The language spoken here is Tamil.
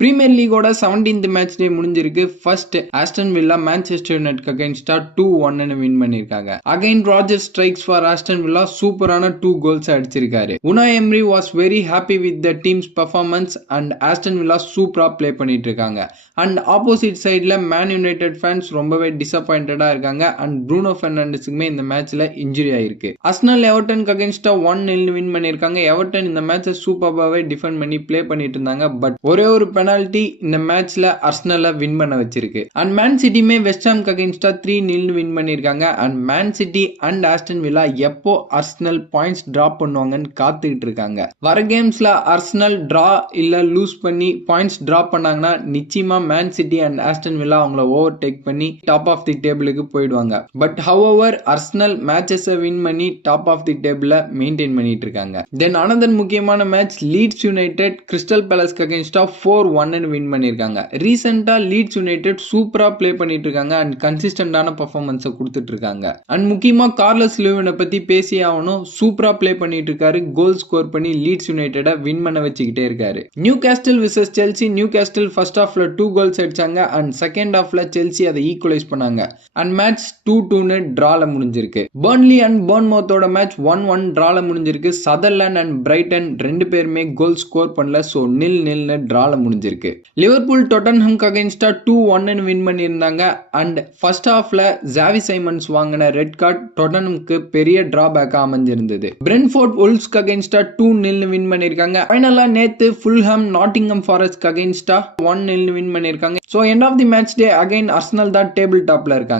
பிரீமியர் லீகோட 17th மேட்ச் டே முடிஞ்சிருக்கு. First Aston Villa Manchester United அகைன்ஸ்டா 2-1 வின் பண்ணிருக்காங்க. Again Rogers strikes for Aston Villa சூப்பரான 2 கோல்ஸ் அடிச்சிருக்காரு. Unai Emery was very happy with the team's performance and Aston Villa சூப்பரா ப்ளே பண்ணிட்டு இருக்காங்க. அண்ட் ஆப்போசிட் சைட்ல மேன் யுனைடெட் ஃபேன்ஸ் ரொம்பவே டிசப்பாயிண்டடா இருக்காங்க. அண்ட் ப்ரூனோ பெர்னாண்டஸுக்குமே இந்த மேட்ச்ல இன்ஜுரி ஆயிருக்கு. அர்சனல் எவர்டனுக்கு அகைன்ஸ்டா 1-0 வின் பண்ணிருக்காங்க. எவர்டன் இந்த மேட்சை சூப்பராவே டிஃபெண்ட் பண்ணி ப்ளே பண்ணிட்டு இருந்தாங்க. பட் ஒரே ஒரு பெனால்டி இந்த மேட்ச்ல அர்சனலை வின் பண்ண வச்சிருக்கு. அண்ட் மேன் சிட்டியுமே வெஸ்ட் ஹாம்க்கு அகைன்ஸ்டா 3-0 வின் பண்ணிருக்காங்க. And man city and Aston villa எப்போ அர்சனல் பாயிண்ட்ஸ் டிராப் பண்ணுவாங்கன்னு காத்துக்கிட்டு இருக்காங்க. வர கேம்ஸ்ல அர்சனல் டிரா இல்ல லூஸ் பண்ணி பாயிண்ட்ஸ் டிராப் பண்ணாங்கன்னா நிச்சயமா man city and Aston villa அவங்கள ஓவர் டேக் பண்ணி டாப் ஆஃப் தி டேபிளுக்கு போயிடுவாங்க. But however Arsenal matches win பண்ணி டாப் ஆஃப் தி டேபிள மெயின்டைன் பண்ணிட்டு இருக்காங்க. தென் அனதர் முக்கியமான match Leeds United crystal பேலஸ்க்கு அகைன்ஸ்டா 4-1 win பண்ணிருக்காங்க. ரீசெண்டா லீட்ஸ் யுனைடெட் சூப்பரா ப்ளே பண்ணிட்டு இருக்காங்க அண்ட் கன்சிஸ்டன்டான பெர்ஃபார்மன்ஸ் கொடுத்துட்டு இருக்காங்க. அண்ட் முக்கியமா கார்லஸ் லூவினை பத்தி பேசி ஆகணும். சூப்பரா ப்ளே பண்ணிட்டு இருக்காரு. கோல் ஸ்கோர் பண்ணி லீட்ஸ் யுனைடெட வின் பண்ண வச்சுக்கிட்டே இருக்காரு. Newcastle versus Chelsea. Newcastle first ஹாஃப்ல 2 கோல்ஸ் அடிச்சாங்க அண்ட் செகண்ட் ஹாஃப்ல செல்சி அதை ஈக்குவலைஸ் பண்ணாங்க. அண்ட் மேட்ச் 2-2 டிரால முடிஞ்சிருக்கு. பர்ன்லி அண்ட் பர்ன்மவுத்தோட மேட்ச் 1-1 டிரால முடிஞ்சிருக்கு. சதர்லாண்ட் அண்ட் பிரைட்டன் ரெண்டு பேருமே கோல் ஸ்கோர் பண்ணல. சோ 0-0 டிரால முடிஞ்சிருக்கு. லிவர்பூல் டொட்டன்ஹாம்க்கு அகைன்ஸ்டா 2-1 வின் பண்ணியிருந்தாங்க. அண்ட் ஃபர்ஸ்ட் ஹாஃப்ல ஜாவி சைமன்ஸ் வாங்கின ரெட் கார்டு டொட்டன்ஹாம்க்கு பெரிய டிராபேக்கா அமைஞ்சிருந்தது. பிரென்ட்ஃபோர்ட் வுல்வ்ஸ்க்கு அகைன்ஸ்டா 2-0 வின் பண்ணிருக்காங்க. ஃபைனலா நேத்து ஃபுல்ஹாம் நாட்டிங்ஹாம் ஃபாரஸ்ட்க்கு அகைன்ஸ்டா 1-0 வின் பண்ணிருக்காங்க. So end of the match day again Arsenal தான் டேபிள் டாப்ல இருக்காங்க.